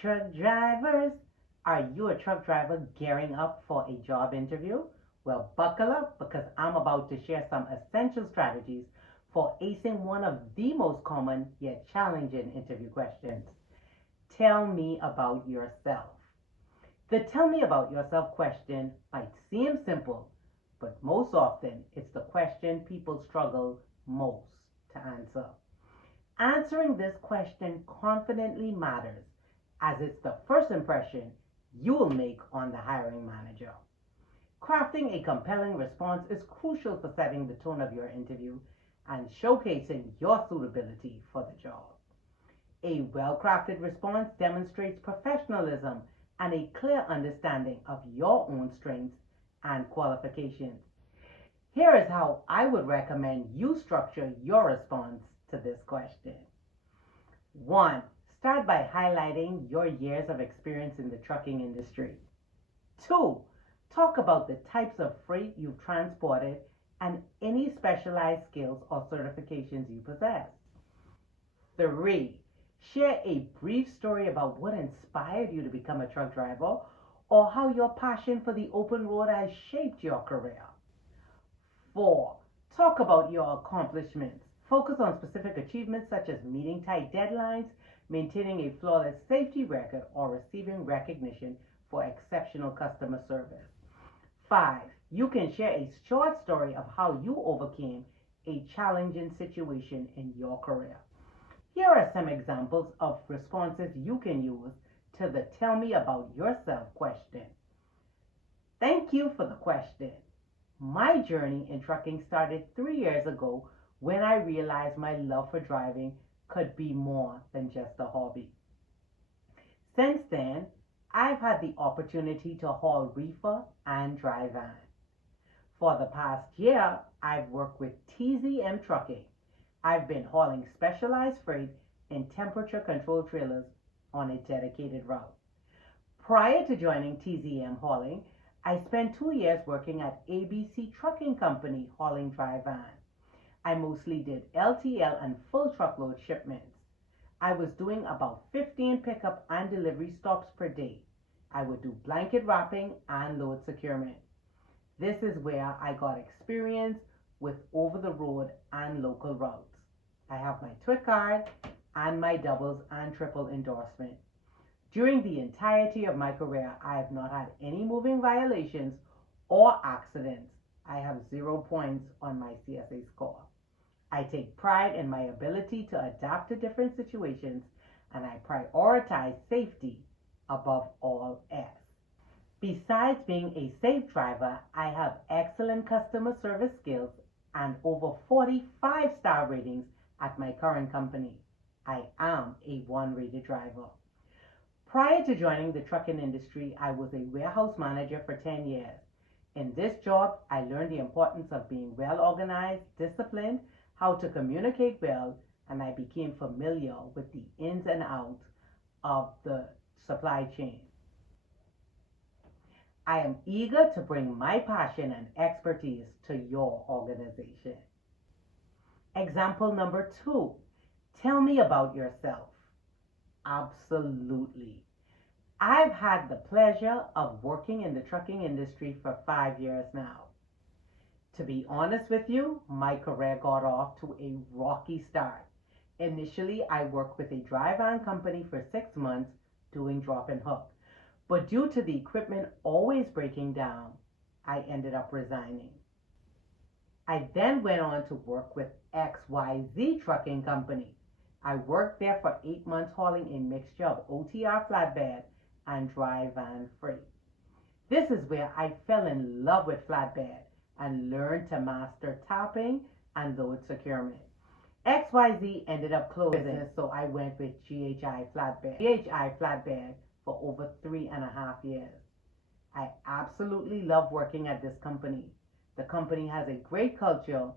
truck drivers! Are you a truck driver gearing up for a job interview? Well, buckle up because I'm about to share some essential strategies for acing one of the most common yet challenging interview questions. Tell me about yourself. The tell me about yourself question might seem simple, but most often it's the question people struggle most to answer. Answering this question confidently matters as it's the first impression you will make on the hiring manager. Crafting a compelling response is crucial for setting the tone of your interview and showcasing your suitability for the job. A well crafted response demonstrates professionalism and a clear understanding of your own strengths and qualifications. Here is how I would recommend you structure your response to this question. 1. Start by highlighting your years of experience in the trucking industry. 2. Talk about the types of freight you've transported and any specialized skills or certifications you possess. 3. Share a brief story about what inspired you to become a truck driver or how your passion for the open road has shaped your career. 4. Talk about your accomplishments. Focus on specific achievements such as meeting tight deadlines, maintaining a flawless safety record, or receiving recognition for exceptional customer service. 5. You can share a short story of how you overcame a challenging situation in your career. Here are some examples of responses you can use to the tell me about yourself question. Thank you for the question. My journey in trucking started 3 years ago when I realized my love for driving could be more than just a hobby. Since then, I've had the opportunity to haul reefer and dry van. For the past year, I've worked with TZM Trucking. I've been hauling specialized freight in temperature controlled trailers on a dedicated route. Prior to joining TZM Hauling, I spent 2 years working at ABC Trucking Company hauling dry van. I mostly did LTL and full truckload shipments. I was doing about 15 pickup and delivery stops per day. I would do blanket wrapping and load securement. This is where I got experience with over the road and local routes. I have my TWIC card and my doubles and triple endorsement. During the entirety of my career, I have not had any moving violations or accidents. I have 0 points on my CSA score. I take pride in my ability to adapt to different situations, and I prioritize safety above all else. Besides being a safe driver, I have excellent customer service skills and over 45-star ratings at my current company. I am a 1-rated driver. Prior to joining the trucking industry, I was a warehouse manager for 10 years. In this job, I learned the importance of being well organized, disciplined, how to communicate well, and I became familiar with the ins and outs of the supply chain. I am eager to bring my passion and expertise to your organization. Example number 2, tell me about yourself. Absolutely. I've had the pleasure of working in the trucking industry for 5 years now. To be honest with you, my career got off to a rocky start. Initially, I worked with a dry van company for 6 months doing drop and hook. But due to the equipment always breaking down, I ended up resigning. I then went on to work with XYZ Trucking Company. I worked there for 8 months hauling a mixture of OTR flatbed and dry van freight. This is where I fell in love with flatbed and learned to master tapping and load securement. XYZ ended up closing, so I went with GHI Flatbed for over 3.5 years. I absolutely love working at this company. The company has a great culture